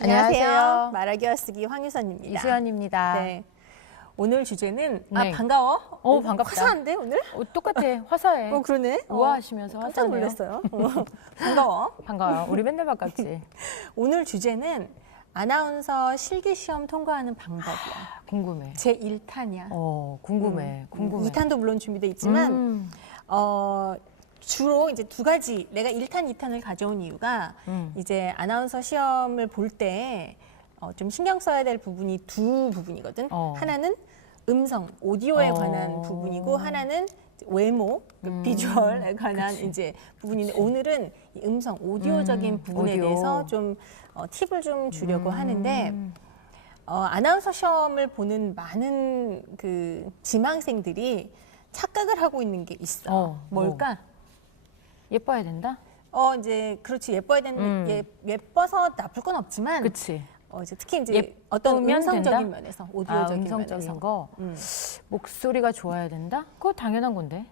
안녕하세요. 말하기 와 쓰기 황유선입니다. 이수연입니다. 네. 오늘 주제는 네. 반가워. 반갑다. 화사한데 오늘? 똑같아. 화사해. 그러네. 우아하시면서 깜짝 화사하네요. 놀랐어요. 반가워. 반가워요. 우리 맨날 반갑지. 오늘 주제는 아나운서 실기시험 통과하는 방법이야. 궁금해. 제 1탄이야. 궁금해. 궁금해. 2탄도 물론 준비돼 있지만 주로 이제 두 가지, 내가 1탄, 2탄을 가져온 이유가 이제 아나운서 시험을 볼 때 좀 신경 써야 될 부분이 두 부분이거든. 하나는 음성, 오디오에 관한 부분이고 하나는 외모, 비주얼에 관한 그치. 이제 부분인데 오늘은 이 음성, 오디오적인 부분에 오디오. 대해서 좀 팁을 좀 주려고 하는데 아나운서 시험을 보는 많은 그 지망생들이 착각을 하고 있는 게 있어. 뭘까? 예뻐야 된다? 이제 그렇지, 예뻐야 되는 예뻐서 나쁠 건 없지만 그치. 이제 특히 이제 어떤 예쁘면 음성적인 된다? 면에서, 오디오적인 음성적인 면에서 거. 목소리가 좋아야 된다? 그거 당연한 건데.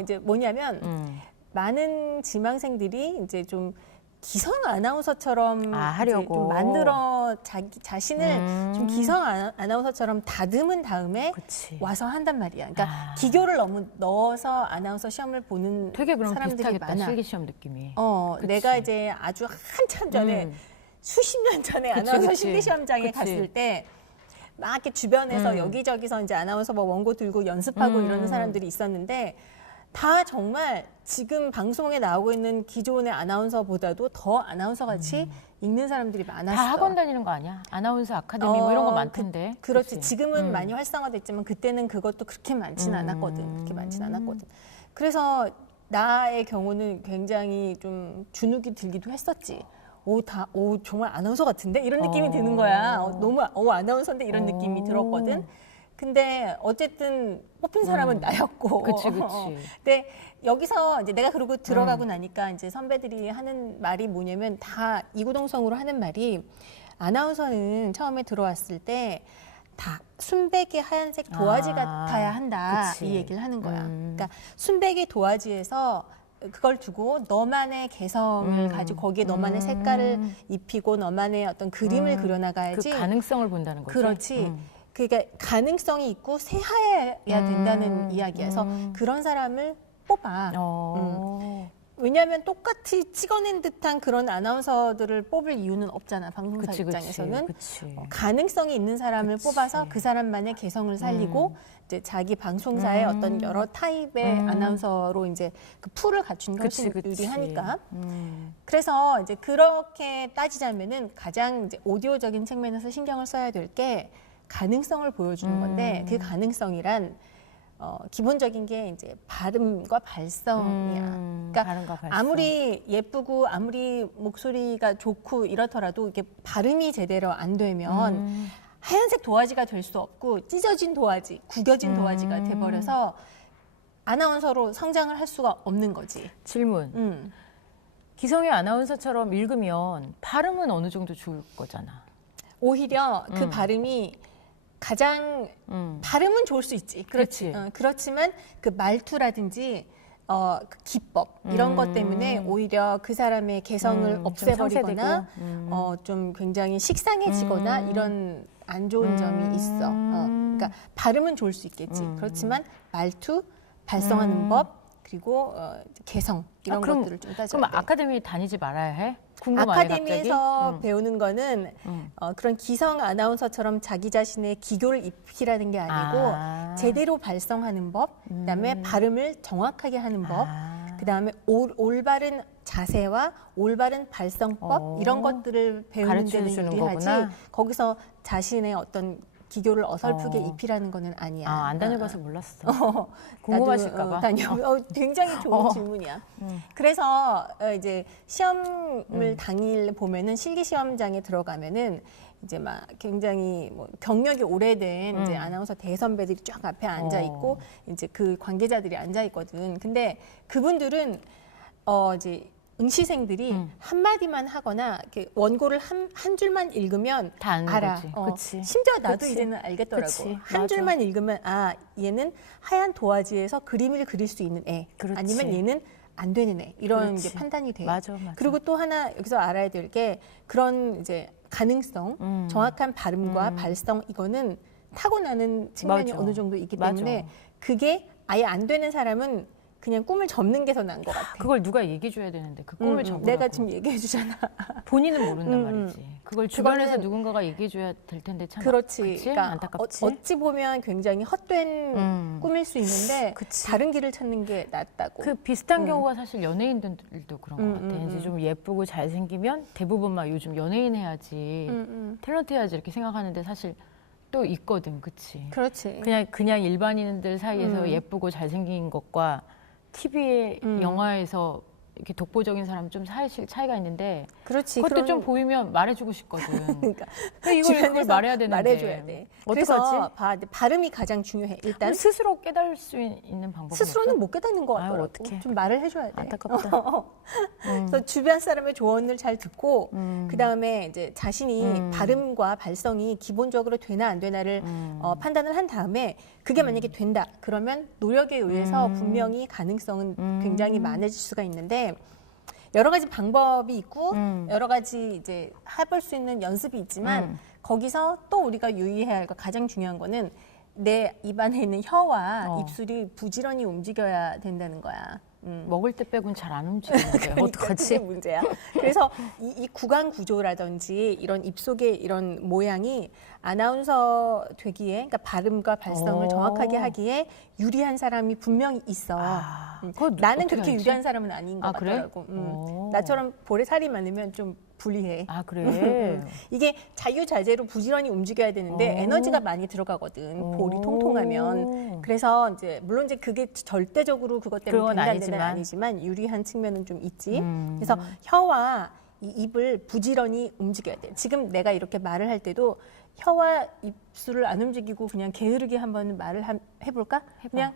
이제 뭐냐면 많은 지망생들이 이제 좀 기성 아나운서처럼 하려고. 이제 좀 만들어 자기 자신을 좀 기성 아나운서처럼 다듬은 다음에 그치. 와서 한단 말이야. 그러니까 기교를 너무 넣어서 아나운서 시험을 보는 되게 그럼 사람들이 비슷하겠다. 많아. 실기시험 느낌이. 그치. 내가 이제 아주 한참 전에 수십 년 전에 그치, 아나운서 그치. 실기시험장에 그치. 갔을 때 막 이렇게 주변에서 여기저기서 이제 아나운서 뭐 원고 들고 연습하고 이러는 사람들이 있었는데 다 정말 지금 방송에 나오고 있는 기존의 아나운서보다도 더 아나운서 같이 읽는 사람들이 많았어. 다 학원 다니는 거 아니야? 아나운서 아카데미 뭐 이런 거 많던데. 그렇지. 그치? 지금은 많이 활성화됐지만 그때는 그것도 그렇게 많진 않았거든. 그렇게 많진 않았거든. 그래서 나의 경우는 굉장히 좀 주눅이 들기도 했었지. 정말 아나운서 같은데? 이런 느낌이 드는 거야. 너무 아나운서인데 이런 느낌이 들었거든. 근데 어쨌든 뽑힌 사람은 나였고. 그치. 근데 여기서 이제 내가 그러고 들어가고 나니까 이제 선배들이 하는 말이 뭐냐면 다 이구동성으로 하는 말이 아나운서는 처음에 들어왔을 때 다 순백의 하얀색 도화지 같아야 한다. 그치. 이 얘기를 하는 거야. 그러니까 순백의 도화지에서 그걸 두고 너만의 개성을 가지고 거기에 너만의 색깔을 입히고 너만의 어떤 그림을 그려나가야지. 그 가능성을 본다는 거지. 그렇지. 그러니까 가능성이 있고 새하얘야 된다는 이야기여서 그런 사람을 뽑아. 왜냐하면 똑같이 찍어낸 듯한 그런 아나운서들을 뽑을 이유는 없잖아. 방송사 입장에서는. 그치. 가능성이 있는 사람을 뽑아서 그 사람만의 개성을 살리고 이제 자기 방송사의 어떤 여러 타입의 아나운서로 이제 그 풀을 갖춘 게 훨씬 유리하니까. 그래서 이제 그렇게 따지자면은 가장 이제 오디오적인 측면에서 신경을 써야 될 게 가능성을 보여주는 건데 그 가능성이란 기본적인 게 이제 발음과 발성이야. 그러니까 발음과 발성. 아무리 예쁘고 아무리 목소리가 좋고 이렇더라도 이게 발음이 제대로 안 되면 하얀색 도화지가 될 수 없고 찢어진 도화지, 구겨진 도화지가 돼버려서 아나운서로 성장을 할 수가 없는 거지. 질문. 기성의 아나운서처럼 읽으면 발음은 어느 정도 좋을 거잖아. 오히려 그 발음이 가장 발음은 좋을 수 있지. 그렇지. 그렇지만 그 말투라든지 그 기법 이런 것 때문에 오히려 그 사람의 개성을 없애버리거나 좀 굉장히 식상해지거나 이런 안 좋은 점이 있어. 그러니까 발음은 좋을 수 있겠지. 그렇지만 말투, 발성하는 법 그리고 개성 이런 것들을 좀 따져야 그럼 돼. 아카데미 다니지 말아야 해? 궁금하네, 아카데미에서 갑자기. 배우는 거는 그런 기성 아나운서처럼 자기 자신의 기교를 입히라는 게 아니고 제대로 발성하는 법, 그다음에 발음을 정확하게 하는 법, 그다음에 올바른 자세와 올바른 발성법 이런 것들을 배우는 데는 가르쳐주는 유리하지. 거구나. 거기서 자신의 어떤 기교를 어설프게 입히라는 거는 아니야. 안 다녀봐서 몰랐어. 궁금하실까 봐. 굉장히 좋은 질문이야. 그래서 이제 시험을 당일 보면은 실기시험장에 들어가면은 이제 막 굉장히 뭐 경력이 오래된 이제 아나운서 대선배들이 쫙 앞에 앉아 있고 이제 그 관계자들이 앉아 있거든. 근데 그분들은 이제 응시생들이 한마디만 하거나 이렇게 원고를 한 줄만 읽으면 다 아는 알아. 거지. 그치. 심지어 나도 그치. 이제는 알겠더라고. 그치. 한 맞아. 줄만 읽으면 얘는 하얀 도화지에서 그림을 그릴 수 있는 애. 그렇지. 아니면 얘는 안 되는 애. 이런 그렇지. 이제 판단이 돼. 맞아. 그리고 또 하나 여기서 알아야 될 게 그런 이제 가능성, 정확한 발음과 발성 이거는 타고나는 측면이 맞아. 어느 정도 있기 맞아. 때문에 그게 아예 안 되는 사람은 그냥 꿈을 접는 게 더 나은 것 같아. 그걸 누가 얘기해 줘야 되는데 그 꿈을 접으라고. 내가 지금 얘기해 주잖아. 본인은 모른단 말이지. 그걸 주변에서 누군가가 얘기해 줘야 될 텐데 참. 그렇지. 그치? 그러니까 안타깝지. 어찌 보면 굉장히 헛된 꿈일 수 있는데 그치. 다른 길을 찾는 게 낫다고. 그 비슷한 경우가 사실 연예인들도 그런 것 같아. 이제 좀 예쁘고 잘생기면 대부분 막 요즘 연예인 해야지, 탤런트 해야지 이렇게 생각하는데 사실 또 있거든, 그치? 그렇지. 그냥 일반인들 사이에서 예쁘고 잘생긴 것과 TV에 영화에서 이렇게 독보적인 사람 좀 사실 차이가 있는데 그렇지. 그것도 좀 보이면 말해주고 싶거든. 그러니까 근데 그걸 말해야 되는데 말해줘야 돼. 그래서 발음이 가장 중요해. 일단 스스로 깨달을 수 있는 방법은 스스로는 없어? 못 깨닫는 것 같더라고. 어떡해. 좀 말을 해줘야 돼. 안타깝다. 그래서 주변 사람의 조언을 잘 듣고 그 다음에 이제 자신이 발음과 발성이 기본적으로 되나 안 되나를 판단을 한 다음에 그게 만약에 된다. 그러면 노력에 의해서 분명히 가능성은 굉장히 많아질 수가 있는데 여러 가지 방법이 있고 여러 가지 이제 해볼 수 있는 연습이 있지만 거기서 또 우리가 유의해야 할 거 가장 중요한 거는 내 입안에 있는 혀와 입술이 부지런히 움직여야 된다는 거야. 먹을 때 빼곤 잘 안 움직이는데 그러니까 어떡하지? 그게 문제야. 그래서 이 구강 구조라든지 이런 입속의 이런 모양이 아나운서 되기에, 그러니까 발음과 발성을 정확하게 하기에 유리한 사람이 분명히 있어. 그거 나는 어떻게 그렇게 알지? 유리한 사람은 아닌 것 그래? 같더라고. 나처럼 볼에 살이 많으면 좀 불리해. 아 그래? 이게 자유자재로 부지런히 움직여야 되는데 에너지가 많이 들어가거든. 볼이 통통하면. 그래서 이제 물론 이제 그게 절대적으로 그것 때문에 그건 된다는 데는 아니지만. 아니지만 유리한 측면은 좀 있지. 그래서 혀와 이 입을 부지런히 움직여야 돼. 지금 내가 이렇게 말을 할 때도 혀와 입술을 안 움직이고 그냥 게으르게 한번 말을 해볼까? 그냥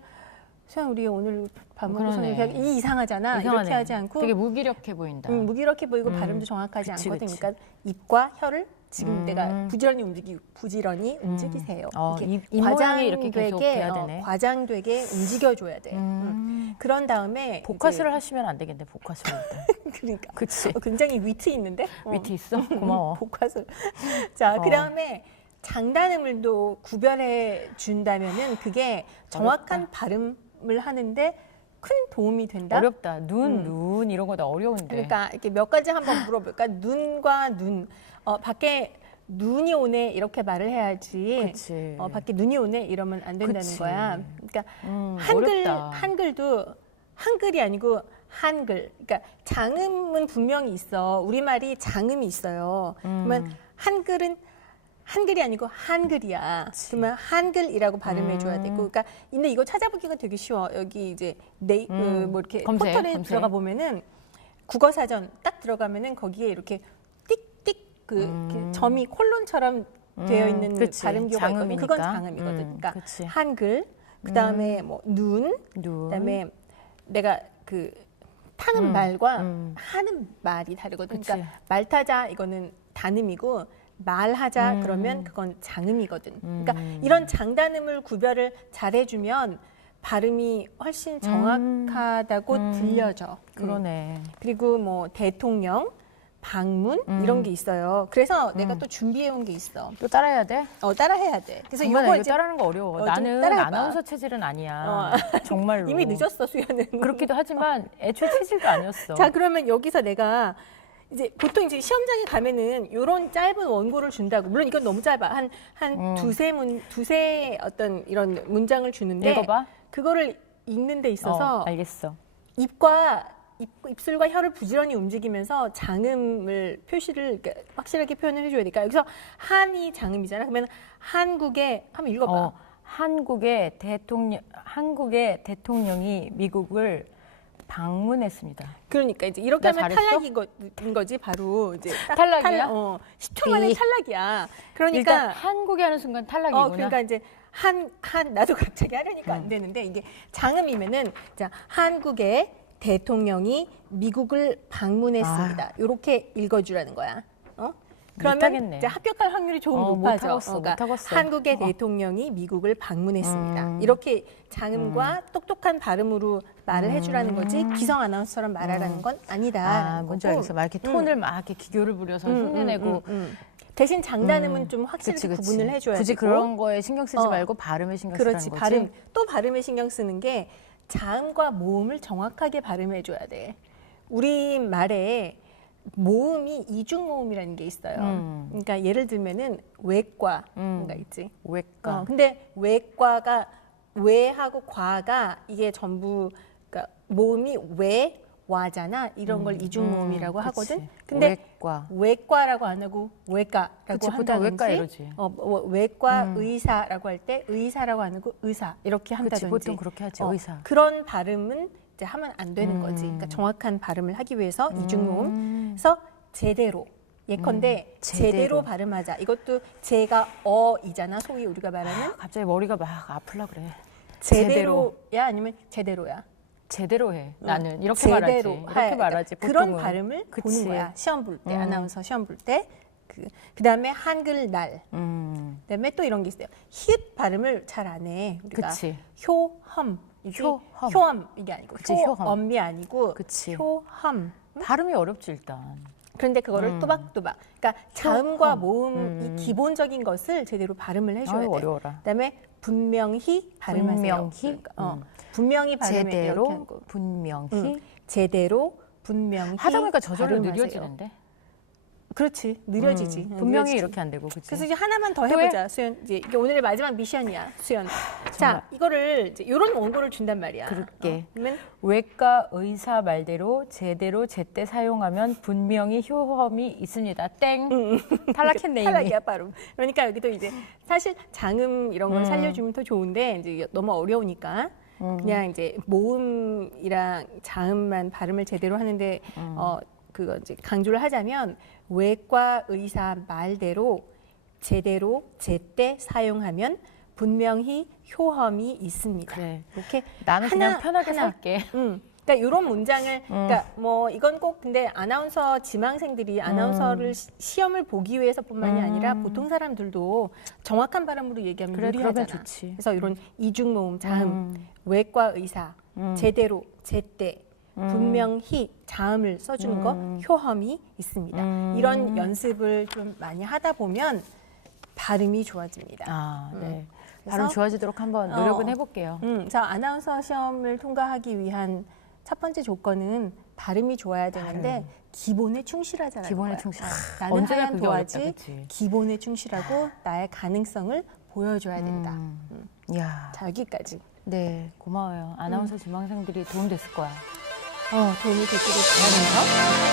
수영 우리 오늘 밥 먹고서 그러네. 이렇게 이 이상하잖아. 이상하네. 이렇게 하지 않고 되게 무기력해 보인다. 무기력해 보이고 발음도 정확하지 그치, 않거든. 그치. 그러니까 입과 혀를 지금 내가 부지런히 움직이세요. 이게 입 모양이 이렇게 계속 돼야 되네. 과장되게 움직여줘야 돼. 그런 다음에 복화술을 하시면 안 되겠네. 복화술. 그러니까 그치. 굉장히 위트 있는데 위트 있어? 고마워. 복화술. 자, 그다음에 장단음을도 구별해 준다면은 그게 정확한 발음을 하는데 큰 도움이 된다. 어렵다. 눈 이런 거 다 어려운데. 그러니까 이렇게 몇 가지 한번 물어볼까? 눈과 눈. 밖에 눈이 오네 이렇게 말을 해야지. 그치. 밖에 눈이 오네 이러면 안 된다는 그치. 거야. 그러니까 어렵다. 한글도 한글이 아니고 한글. 그러니까 장음은 분명히 있어. 우리말이 장음이 있어요. 그러면 한글이 아니고 한글이야. 그러면 한글이라고 발음해줘야 되고, 그러니까 근데 이거 찾아보기가 되게 쉬워. 여기 이제 뭐 이렇게 포털에 들어가 보면은 국어사전 딱 들어가면은 거기에 이렇게 띡띡 이렇게 점이 콜론처럼 되어 있는 발음기호가 있거든. 그건 장음이거든. 그러니까 그치. 한글, 그 다음에 뭐 눈, 그다음에 내가 타는 말과 하는 말이 다르거든. 그치. 그러니까 말 타자 이거는 단음이고 말하자 그러면 그건 장음이거든. 그러니까 이런 장단음을 구별을 잘해주면 발음이 훨씬 정확하다고 들려져. 그러네. 그리고 뭐 대통령, 방문 이런 게 있어요. 그래서 내가 또 준비해온 게 있어. 또 따라해야 돼? 따라해야 돼. 그래서 이거 이제 따라하는 거 어려워. 좀 나는 따라해봐. 아나운서 체질은 아니야. 정말로. 이미 늦었어, 수연은. 그렇기도 하지만 애초에 체질도 아니었어. 자, 그러면 여기서 내가 이제 보통 이제 시험장에 가면은 이런 짧은 원고를 준다고. 물론 이건 너무 짧아. 한 두세 어떤 이런 문장을 주는데 읽어봐. 그거를 읽는 데 있어서 알겠어. 입술과 혀를 부지런히 움직이면서 장음을 표시를 확실하게 표현을 해줘야 되니까 여기서 한이 장음이잖아. 그러면 한국의 한번 읽어봐. 한국의 대통령이 미국을 방문했습니다. 그러니까 이제 이렇게 하면 잘했어? 탈락인 거지 바로 이제 탈락이야? 10초 만에 탈락이야. 그러니까 일단 한국에 하는 순간 탈락이구나. 그러니까 이제 나도 갑자기 하려니까 안 되는데 이게 장음이면은 자 한국의 대통령이 미국을 방문했습니다. 이렇게 읽어주라는 거야. 그러면 못하겠네. 이제 합격할 확률이 조금 높아져. 못하겠어, 그러니까 못하겠어. 한국의 대통령이 미국을 방문했습니다. 이렇게 장음과 똑똑한 발음으로 말을 해주라는 거지 기성 아나운서처럼 말하라는 건 아니다라는 뭔지 거고. 알겠어. 막 이렇게 톤을 막 이렇게 기교를 부려서 흉내내고. 대신 장단음은 좀 확실히 구분을 해줘야 굳이 되고. 그런 거에 신경 쓰지 말고 발음에 신경 쓰라는 그렇지. 거지. 발음. 또 발음에 신경 쓰는 게 자음과 모음을 정확하게 발음해줘야 돼. 우리 말에 모음이 이중 모음이라는 게 있어요. 그러니까 예를 들면은 외과가 있지. 외과. 근데 외과가 외하고 과가 이게 전부 그러니까 모음이 외와잖아. 이런 걸 이중 모음이라고 하거든. 근데 외과라고 안 하고 외과라고 그치, 보통 한다든지 외과 이러지. 외과 의사라고 할 때 의사라고 안 하고 의사 이렇게 한다든지. 그치, 보통 그렇게 하지. 의사. 그런 발음은 이제 하면 안 되는 거지. 그러니까 정확한 발음을 하기 위해서 이중모음. 그래서 제대로. 예컨대 제대로 발음하자. 이것도 제가 어이잖아. 소위 우리가 말하는. 갑자기 머리가 막 아플라 그래. 제대로야 아니면 제대로야. 제대로 해. 나는 이렇게 제대로 말하지. 해. 이렇게 말하지. 그런 보통은. 발음을 그치. 보는 거야. 시험 볼 때, 아나운서 시험 볼 때. 그다음에 한글날. 그다음에 또 이런 게 있어요. 히읗 발음을 잘 안 해. 우리가 그치. 효험. 효험 이게 아니고 그치, 효험. 효엄이 아니고 그치. 효험. 발음이 어렵지 일단. 그런데 그거를 또박또박. 그러니까 자음과 모음 이 기본적인 것을 제대로 발음을 해줘야 돼. 어려워라. 그다음에 분명히 발음하세요. 분명히. 분명히 발음해 이렇게 제대로 하고. 분명히. 제대로 분명히 하다 보니까 저절로 발음하세요. 느려지는데. 그렇지 느려지지. 분명히 느려지지. 이렇게 안 되고 그치? 그래서 이제 하나만 더 또 해보자, 수연. 이제 이게 오늘의 마지막 미션이야, 수연. 자, 이거를 이제 이런 원고를 준단 말이야. 그럴게. 그러면 외과 의사 말대로 제대로 제때 사용하면 분명히 효험이 있습니다. 땡. 탈락했네 이미. 탈락이야 바로. 그러니까 여기도 이제 사실 장음 이런 걸 살려주면 더 좋은데 이제 너무 어려우니까 그냥 이제 모음이랑 자음만 발음을 제대로 하는데 그거 이제 강조를 하자면 외과 의사 말대로 제대로 제때 사용하면 분명히 효험이 있습니다. 그래. 이렇게 나는 그냥 편하게 하나. 살게. 그러니까 이런 문장을 그러니까 뭐 이건 꼭 근데 아나운서 지망생들이 아나운서를 시험을 보기 위해서뿐만이 아니라 보통 사람들도 정확한 발음으로 얘기하면 그래, 유리하잖아. 그러면 좋지. 그래서 이런 이중 모음, 자음, 외과 의사, 제대로, 제때, 분명히 자음을 써주는 거 효험이 있습니다. 이런 연습을 좀 많이 하다 보면 발음이 좋아집니다. 아, 네. 그래서 발음 좋아지도록 한번 노력은 해볼게요. 자, 아나운서 시험을 통과하기 위한 첫 번째 조건은 발음이 좋아야 되는데 기본에 충실하자는 기본에 거야. 충실. 나는 언제나 하얀 그게 도화지 어렵다, 그치? 기본에 충실하고 나의 가능성을 보여줘야 된다. 이야. 자, 여기까지. 네, 고마워요. 아나운서 지망생들이 도움 됐을 거야. 도움이 됐기를 바라네요.